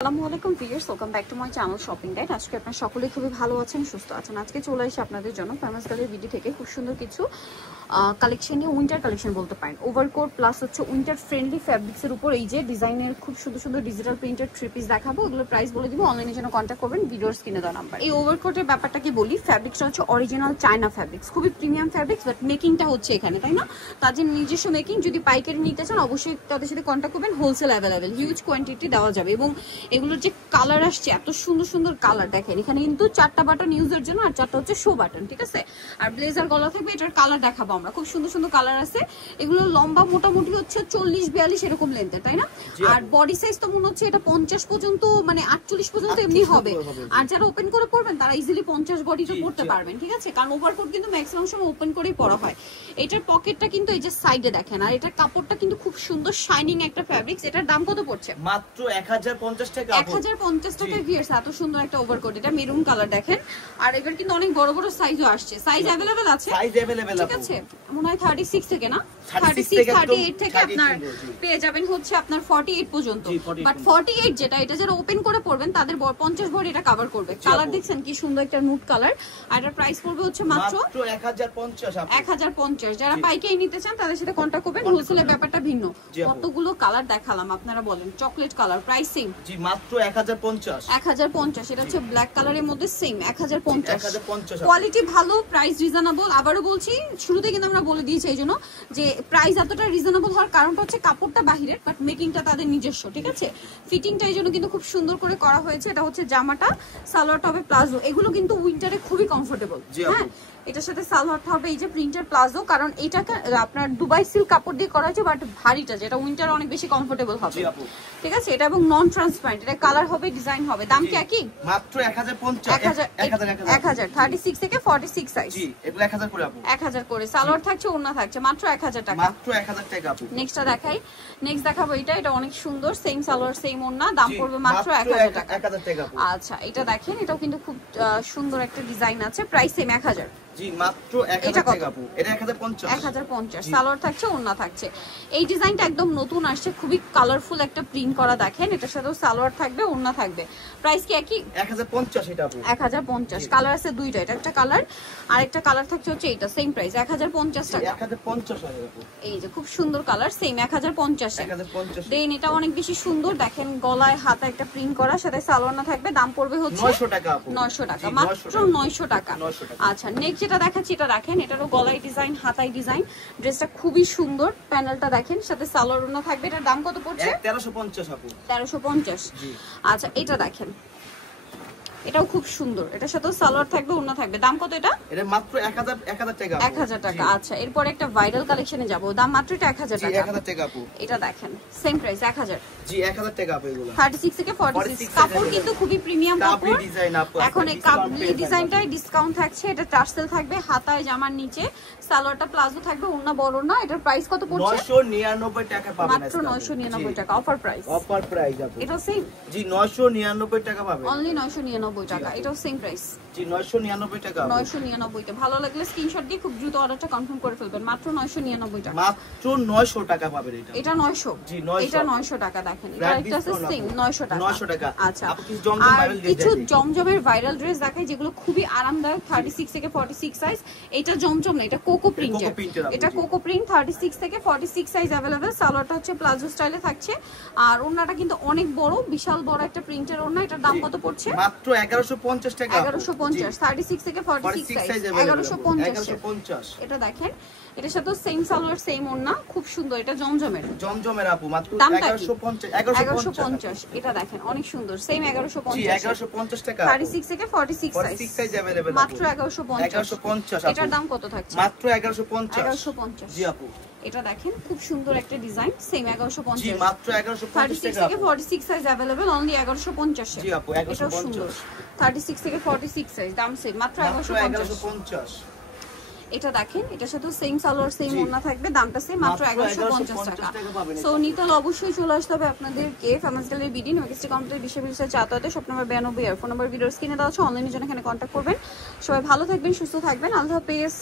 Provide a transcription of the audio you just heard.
আসসালামু আলাইকুম viewers, welcome back to my channel shopping guide. আজকে আপনারা সকলেই খুবই ভালো আছেন, সুস্থ আছেন। আজকে চলে আসি আপনাদের জন্য ফেমাস গার্লের ভিডিও থেকে খুব সুন্দর কিছু কালেকশন নিয়ে, উইন্টার কালেকশন বলতে পারেন। ওভারকোট প্লাস হচ্ছে উইন্টার ফ্রেন্ডলি ফ্যাব্রিক্সের উপর এই যে ডিজাইনের খুব সুন্দর সুন্দর ডিজিটাল প্রিন্টেড থ্রি পিস দেখাবো। এগুলোর প্রাইস বলে দিব, অনলাইনে জন্য কন্ট্যাক্ট করবেন ভিডিওর স্ক্রিনে দেওয়া নাম্বার। এই ওভারকোটের ব্যাপারটা কি বলি, ফ্যাব্রিক্সটা হচ্ছে অরিজিনাল চায়না ফ্যাব্রিক্স, খুবই প্রিমিয়াম ফ্যাব্রিক্স, বাট মেকিংটা হচ্ছে এখানে, তাই না? তাদের নিজস্ব মেকিং। যদি পাইকারি নিতে চান অবশ্যই তাদের সাথে কন্ট্যাক্ট করবেন। হোলসেল অ্যাভেলেবেল, হিউজ কোয়ান্টিটি দেওয়া যাবে। এবং এগুলোর যে কালার আসছে, এত সুন্দর সুন্দর কালার দেখেন। এখানে কিন্তু 4টা বাটন ইউজের জন্য আর 4টা হচ্ছে শো বাটন, ঠিক আছে? আর ব্লেজার গলা থাকবে, এটার কালার দেখাবো আমরা। খুব সুন্দর সুন্দর কালার আছে। এগুলো লম্বা মোটামুটি হচ্ছে 40-42 এরকম লেন্থের, তাই না? আর বডি সাইজ তো মনে হচ্ছে এটা 50 পর্যন্ত, মানে 48 পর্যন্ত এমনি হবে। আর যারা ওপেন করে পরবেন তারা ইজিলি 50 বডিতে পরতে পারবেন, ঠিক আছে? কারণ ওভারকোট কিন্তু ম্যাক্সিমাম সময় ওপেন করেই পরা হয়। এটার পকেটটা কিন্তু এই যে সাইডে দেখেন, আর এটার কাপড়টা কিন্তু খুব সুন্দর শাইনিং একটা ফ্যাব্রিক্স। এটার দাম কত পড়ছে? মাত্র 1050 টাকা। 1050 টাকায় ভিউয়ার্স, এত সুন্দর একটা ওভারকোট। এটা মেরুন কালার দেখেন। আর এবার কিন্তু অনেক বড় বড় সাইজও আসছে। সাইজ अवेलेबल আছে, সাইজ अवेलेबल ঠিক আছে? মনে হয় 36 থেকে না, 38 থেকে আপনার পেয়ে যাবেন হচ্ছে আপনার 48 পর্যন্ত। বাট 48 যেটা, এটা যারা ওপেন করে পরবেন তাদের 50 বডি এটা কভার করবে। কালার দেখছেন কি সুন্দর একটা নুট কালার। আর এটার প্রাইস পড়বে হচ্ছে মাত্র 1050। যারা পাইকারি নিতে চান তাদের সাথে কন্টাক্ট করবেন। হোলসেলের ব্যাপারটা ভিন্ন। কতগুলো কালার দেখালাম, আপনারা বলেন। Chocolate colour, price same. জি, মাত্র 1050। 1050। এটা হচ্ছে ব্ল্যাক কালারের মধ্যে সেম 1050। কোয়ালিটি ভালো, প্রাইস রিজনেবল। আবারও বলছি, শুরুতে কিন্তু আমরা বলে দিয়েছি এইজন্য যে প্রাইস এতটা রিজনেবল হওয়ার কারণটা হচ্ছে কাপড়টা বাহিরের, বাট মেকিংটা তাদের নিজস্ব, ঠিক আছে? ফিটিংটা এই জন্য কিন্তু খুব সুন্দর করে করা হয়েছে। এটা হচ্ছে জামাটা, সালোয়ারটা হবে প্লাজো। এগুলো কিন্তু উইন্টারে খুবই কমফোর্টেবল। হ্যাঁ, এটার সাথে সালোয়ারটা হবে এই যে প্রিন্টার প্লাজো। কারণ এটাকে আপনার দুবাই সিল্ক কাপড় দিয়ে করা হয়েছে, বাট ভারীটা, যেটা উইন্টারে অনেক বেশি কমফোর্টেবল হবে, ঠিক আছে? এটা এবং নন ট্রান্সপারেন্ট। এটা কালার হবে, ডিজাইন হবে। দাম কি একই? মাত্র 1050। 36 থেকে 46 সাইজ। জি, এগুলো 1000 করে আপু। 1000 করে সালোয়ার থাকছে, ওড়না থাকছে। মাত্র 1000 টাকা। মাত্র 1000 টাকা আপু। নেক্সটটা দেখাই। নেক্সট দেখাবো এটা। এটা অনেক সুন্দর, সেম সালোয়ার সেম ওড়না। দাম পড়বে মাত্র 1000 টাকা। 1000 টাকা আপু। আচ্ছা, এটা দেখেন, এটাও কিন্তু খুব সুন্দর একটা ডিজাইন আছে। Price same 1000। জি, মাত্র 1000 টাকা আপু। এটা 1050। 1050 সালোয়ার থাকছে, ওড়না থাকছে। এই ডিজাইনটা একদম নতুন আসছে, খুবই কালারফুল একটা প্রিন্ট করা দেখেন। এটার সাথেও সালোয়ার থাকবে, ওড়না থাকবে। প্রাইস কি একই? 1050 এটা আপু। 1050। কালার আছে দুইটা, এটা একটা কালার আর একটা কালার থাকছে হচ্ছে এটা। সেম প্রাইস 1050 টাকা। 1050 টাকা আপু। এই যে খুব সুন্দর কালার, সেম 1050 এ। 1050। দেন এটা অনেক বেশি সুন্দর দেখেন, গলায় হাতে একটা প্রিন্ট করা, সাথে সালোয়ার না থাকবে। দাম পড়বে হচ্ছে 900 টাকা আপু। 900 টাকা, মাত্র 900 টাকা। আচ্ছা, নেক্সট যেটা দেখাচ্ছি এটা দেখেন। এটারও গলায় ডিজাইন, হাতায় ডিজাইন। ড্রেসটা খুবই সুন্দর, প্যানেলটা দেখেন, সাথে সালোয়ার ওড়না থাকবে। এটার দাম কত পড়ছে? 1350 আপু। 1350। জি। আচ্ছা, এটা দেখেন, এটাও খুব সুন্দর। এটার সাথে সালোয়ার থাকবে, ওড়না থাকবে। দাম কত এটা? এটা মাত্র 1000 টাকা। 1000 টাকা। আচ্ছা, এরপর একটা ভাইরাল কালেকশনে যাব। দাম মাত্র এটা 1000 টাকা। 1000 টাকা আপু। এটা দেখেন, সেম প্রাইস 1000। জি, 1000 টাকা আপু। এগুলো 36 থেকে 46। কাপড় কিন্তু খুবই প্রিমিয়াম কাপড়। ডিজাইন আপু। এখন এই কাবলি ডিজাইনটাই ডিসকাউন্ট থাকছে। এটা টার্সেল থাকবে হাতায়, জামার নিচে সালোয়ারটা প্লাজো থাকবে, ওড়না বড় না। এটার প্রাইস কত পড়ছে? 999 টাকা পাবেন। মাত্র 999 টাকা, অফার প্রাইস। অফার প্রাইস আপু। এটা সেম। জি, 999 টাকা পাবেন। অনলি 999 টাকা। এটাও সেম প্রাইস। জি, 999 টাকা। 999 তে ভালো লাগলে স্ক্রিনশট দিয়ে খুব দ্রুত অর্ডারটা কনফার্ম করে ফেলবেন। মাত্র 999 টাকা। মাত্র 900 টাকা পাবেন এটা। এটা 900। জি, 900। এটা 900 টাকা দেখেন। এটা একটা আছে সেম 900 টাকা। 900 টাকা। আচ্ছা, আপনি কিছু জমজম ভাইরাল ড্রেস কিছু জমজমের ভাইরাল ড্রেস দেখাই যেগুলো খুবই আরামদায়ক। 36 থেকে 46 সাইজ। এটা জমজম না, এটা কোকো প্রিন্টের। এটা কোকো প্রিন্ট। 36 থেকে 46 সাইজ अवेलेबल। সালোয়ারটা হচ্ছে প্লাজো স্টাইলে থাকছে। আর ওড়নাটা কিন্তু অনেক বড়, বিশাল বড় একটা প্রিন্টের ওড়না। এটার দাম কত পড়ছে? মাত্র 1150 টাকা। 1150। 36 থেকে 46 সাইজ 1150। এটা দেখেন, এটার সাথে সেম সালোয়ার সেম ওড়না, খুব সুন্দর। এটা জমজমের। জমজমের আপু। মাত্র 1150। 1150। এটা দেখেন, অনেক সুন্দর, সেম 1150। জি, 1150 টাকা। 36 থেকে 46 সাইজ अवेलेबल। মাত্র 1150। এটার দাম কত থাকছে? মাত্র 1150। 1150। জি আপু। এটা দেখেন, খুব সুন্দর একটা ডিজাইন, সেম 1150। জি, মাত্র 1150 36 টাকা। থেকে 46 সাইজ अवेलेबल, অনলি 1150 এ। জি আপু, এটা সুন্দর। 1150। 36 থেকে 46 সাইজ, দাম সেম, মাত্র 1150। এটা দেখেন, এটার সাথে সেম সালোয়ার সেম ওড়না থাকবে। দামটা সেম, মাত্র 1150 টাকা। সো নিতাল অবশ্যই চলে আসতে হবে আপনাদেরকে ফেমাস গ্যালারি বিডি নগেস্টি কমপ্লিট বিশ্ববিদ্যালয় চাতাতে শপ নাম্বার 92 আর ফোন নাম্বার ভিডিওর স্ক্রিনে দেওয়া আছে। অনলাইনে জন্য এখানে কন্ট্যাক্ট করবেন। সবাই ভালো থাকবেন, সুস্থ থাকবেন। আল্লাহ হাফেজ।